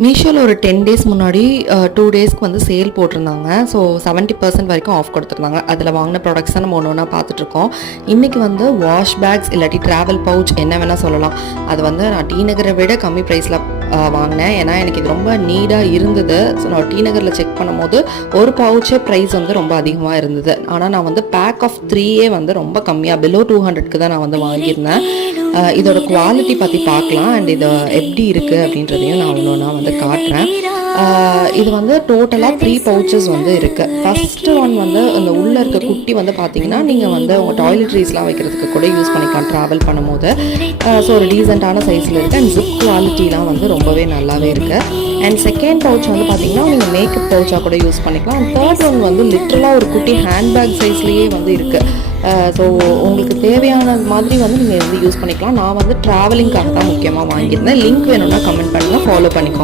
மீஷோவில் ஒரு 10 டேஸ் முன்னாடி 2 டேஸ்க்கு வந்து சேல் போட்டிருந்தாங்க. ஸோ 70% வரைக்கும் ஆஃப் கொடுத்துருந்தாங்க. அதில் வாங்கின ப்ராடக்ட்ஸ் தான் நம்ம ஒன்று ஒன்றா பார்த்துட்ருக்கோம். இன்றைக்கி வந்து வாஷ் பேக்ஸ் இல்லாட்டி ட்ராவல் பவுச் என்ன வேணால் சொல்லலாம். அது வந்து நான் டி நகரை விட கம்மி ப்ரைஸில் வாங்கினேன். ஏன்னா எனக்கு இது ரொம்ப நீடாக இருந்தது. ஸோ நான் டி நகரில் செக் பண்ணும்போது ஒரு பவுச்சே ப்ரைஸ் வந்து ரொம்ப அதிகமாக இருந்தது. ஆனால் நான் வந்து பேக் ஆஃப் 3 வந்து ரொம்ப கம்மியாக பிலோ 200க்கு தான் நான் வந்து வாங்கியிருந்தேன். இதோட குவாலிட்டி பற்றி பார்க்கலாம் அண்ட் இது எப்படி இருக்குது அப்படின்றதையும் நான் ஒன்று வந்து காட்டுறேன். இது வந்து டோட்டலாக 3 பவுச்சஸ் வந்து இருக்குது. ஃபஸ்ட்டு ஒன் வந்து அந்த உள்ளே இருக்க குட்டி வந்து பார்த்தீங்கன்னா நீங்கள் வந்து உங்கள் டாய்லெட்ரிஸ்லாம் வைக்கிறதுக்கு கூட யூஸ் பண்ணிக்கலாம் ட்ராவல் பண்ணும்போது. ஸோ ஒரு டீசெண்டான சைஸில் இருக்குது அண்ட் ஜிப் குவாலிட்டிலாம் வந்து ரொம்பவே நல்லாவே இருக்குது. அண்ட் செகண்ட் பவுச் வந்து பார்த்தீங்கன்னா நீங்கள் மேக்கப் பவுச்சாக கூட யூஸ் பண்ணிக்கலாம். அண்ட் தேர்ட் ஒன் வந்து லிட்ரலாக ஒரு குட்டி ஹேண்ட்பேக் சைஸ்லேயே வந்து இருக்குது. ஸோ உங்களுக்கு தேவையான மாதிரி வந்து நீங்கள் வந்து யூஸ் பண்ணிக்கலாம். நான் வந்து ட்ராவலிங்காக தான் முக்கியமாக வாங்கியிருந்தேன். லிங்க் வேணும்னா கமெண்ட் பண்ணுங்கள், ஃபாலோ பண்ணிக்கோங்க.